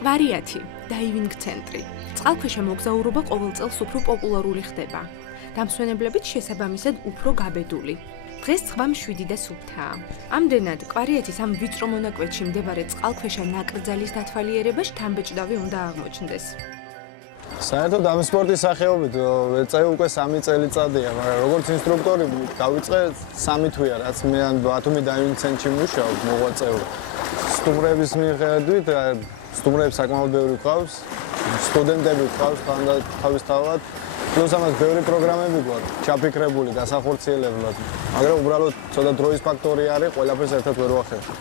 კვარიათი, დაივინგ ცენტრი. წყალქვეშა მოგზაურობა ყოველ წელს უფრო პოპულარული ხდება. დამსვენებლებით შესაბამისად უფრო გაბედული. დღეს ზღვა მშვიდი და სუფთაა. ამდენად, კვარიათის ამ ვიწრო მონაკვეთში მდებარე წყალქვეშა ნაკრძალის დათვალიერება შთამბეჭდავი უნდა აღმოჩნდეს. საერთოდ ამ სპორტის სახეობით ეწევა უკვე 3 წელიწადია, მაგრამ როგორც ინსტრუქტორი დავიწყე 3 თვეა, რაც მე ან ბათუმი დაივინგ ცენტრში მუშაობ, მოღვაწეობ. სტუმრების მიხედვით, სტუმრებს საკმაოდ ბევრი ყავს, სტუდენტები ყავს თავისთავად. Plus ამას ბევრი პროგრამები გვაქვს, ჩაფიქრებული, გასახორციელებლად. მაგრამ უბრალოდ ცოტა დროის ფაქტორი არის, ყველაფერს ერთად ვერ ვახერხებ.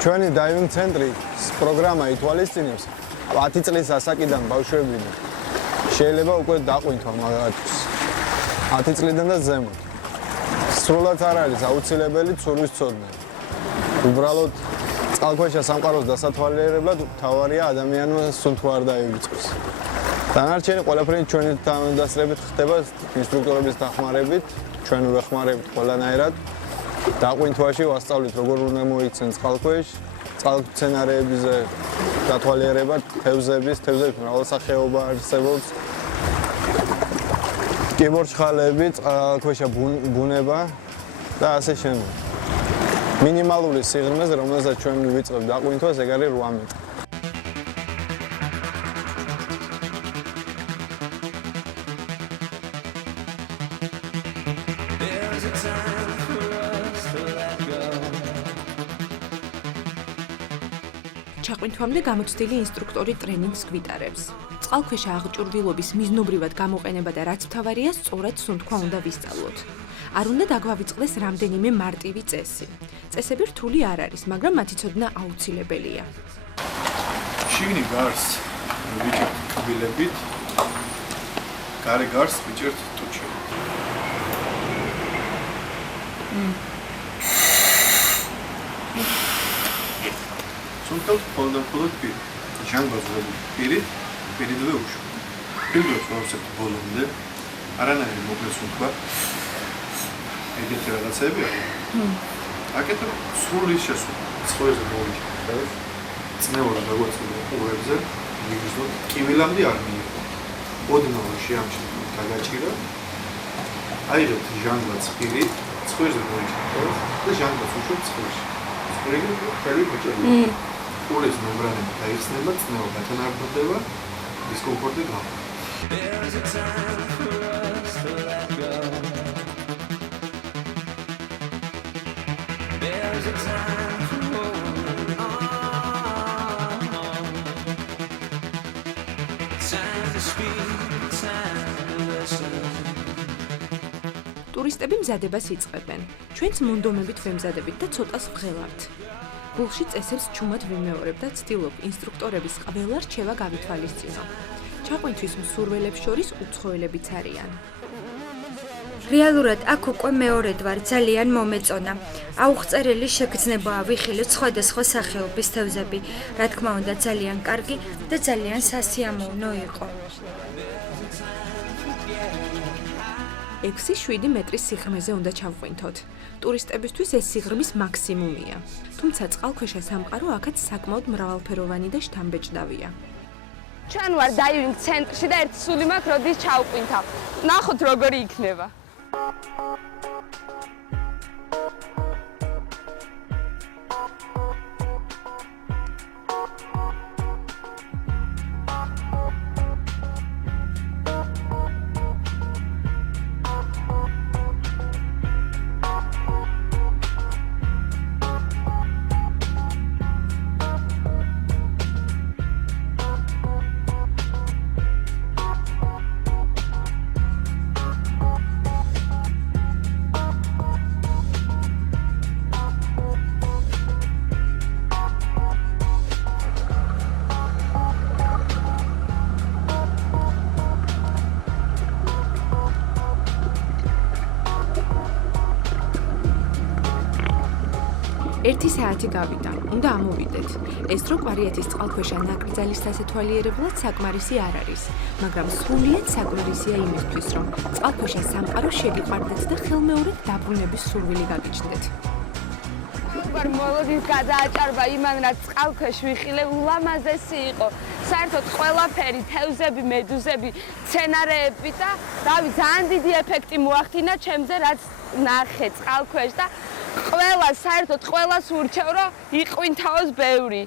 ჩვენი დაივინგ ცენტრის პროგრამა ითვალისწინებს 10 წლის ასაკიდან ბავშვებიდან. შეიძლება უკვე დაყვინთვა მაგათთვის. 10 წლიდან და ზემოთ. სრულად არ არის აუცილებელი ცურვის ცოდნა. უბრალოდ წყალქვეშა სამყაროს დასათვალიერებლად თავარია ადამიანმა სულ თუ არ დაივიწყოს. დანარჩენი ყველაფერი ჩვენი თანადასწრებით ხდება ინსტრუქტორების დახმარებით, ჩვენ ვეხმარებთ ყველანაირად. დაყვინთვაში ვასწავლით როგორ უნდა მოიქცენ წყალქვეშ, წყალმცენარეებზე დათვალიერება, თევზების მრავალსახეობა არსებობს. კიბორჩხალები, წყალქვეშა ბუნება და ასე შემდეგ. მინიმალური სიღრმეზე, რომელსაც ჩვენ ვიწყებთ დაყვინთვას, ეგ არის 8 მეტრი. ჩაყვინთვამდე გამოცდილი ინსტრუქტორი ტრენინგს გვიტარებს. წყალქვეშა აღჭურვილობის მიზნობრივად გამოყენება და რაც მთავარია, სწორად სუნთქვა უნდა ვისწავლოთ. არ უნდა დაგვავიწყდეს რამდენიმე მარტივი წესი. წესები რთული არ არის, მაგრამ მათი ცოდნა აუცილებელია. შიგნი გარს ვიჭერთ კბილებით, გარე გარს ვიჭერთ ტუჩებით. სუნთქავთ მხოლოდ პირით. ჟანგბადს პირით, პირიდანვე უშუქ. პირველად ვავსებთ ბოლომდე, არანაირი მოკლე სუნთქვა. ეგეთი რაღაცები არის. აკეთებ სრული შესრულება. ცხოველზე მოვიჭრეთ. წნევა დაგვაწევდა ყურებზე, მიგრძნოთ კივილამდე არ მიიღო. ოდნავ შეამჩნევთ დაგაჭირა. აიღებთ ჟანგბადს პირით, ცხოველზე მოვიჭრეთ და ჟანგბადს უშვებთ ცხოველში. ცხოველი ხელი მოჭრდება. ყურის მემბრანები გაიხსნება, წნევა გათანაბრდება, დისკომფორტი გავა. ტურისტები მზადებას იწყებენ. ჩვენც მონდომებით ვემზადებით და ცოტას ვღელავთ. გულში წესებს ჩუმად ვიმეორებ და ვცდილობ ინსტრუქტორების ყველა რჩევა გავითვალისწინო. ჩაყვინთვის მსურველებს შორის უცხოელებიც არიან. რეალურად აქ უკვე მეორედ ვარ, ძალიან მომეწონა. აუღწერელი შეგრძნებაა ვიხილოთ სხვადასხვა სახეობის თევზები. რა თქმა უნდა, ძალიან კარგი და ძალიან სასიამოვნო იყო. 6-7 მეტრის სიღრმეზე უნდა ჩავყვინთოთ. ტურისტებისთვის ეს სიღრმის მაქსიმუმია. თუმცა წყალქვეშა სამყარო აქაც საკმაოდ მრავალფეროვანი და შთამბეჭდავია. ჩვენ ვარ დაივინგ ცენტრში და ერთი სული მაქვს, როდის ჩავყვინთავ. ნახოთ როგორი იქნება. ერთი საათი გავიდა, უნდა ამოვიდეთ. ეს დრო კვარიათის წყალქვეშა ნაკრძალის დასათვალიერებლად საკმარისი არ არის, მაგრამ სრულიად საკვირისია იმისთვის, რომ წყალქვეშა სამყარო შეგიყვარდეთ და ხელმეორედ დაბრუნების სურვილი გაგიჩნდეთ. როგორ მოლოდის გადააჭარბა იმან რაც წყალქვეშ ვიხილე ულამაზესი იყო. საერთოდ ყველაფერი, თევზები, მედუზები, მცენარეები და რავი, ძალიან დიდი ეფექტი მოახდინა ჩემზე რაც ნახე წყალქვეშ და ყველას, საერთოდ ყველას ურჩევ, რომ იყვინთაოს ბევრი.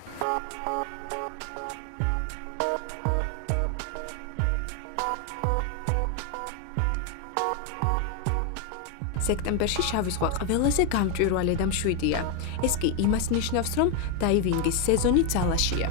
სექტემბერში შავი ზღვა ყველაზე გამჭვირვალე და მშვიდია. ეს კი იმას ნიშნავს, რომ დაივინგის სეზონი ძალაშია.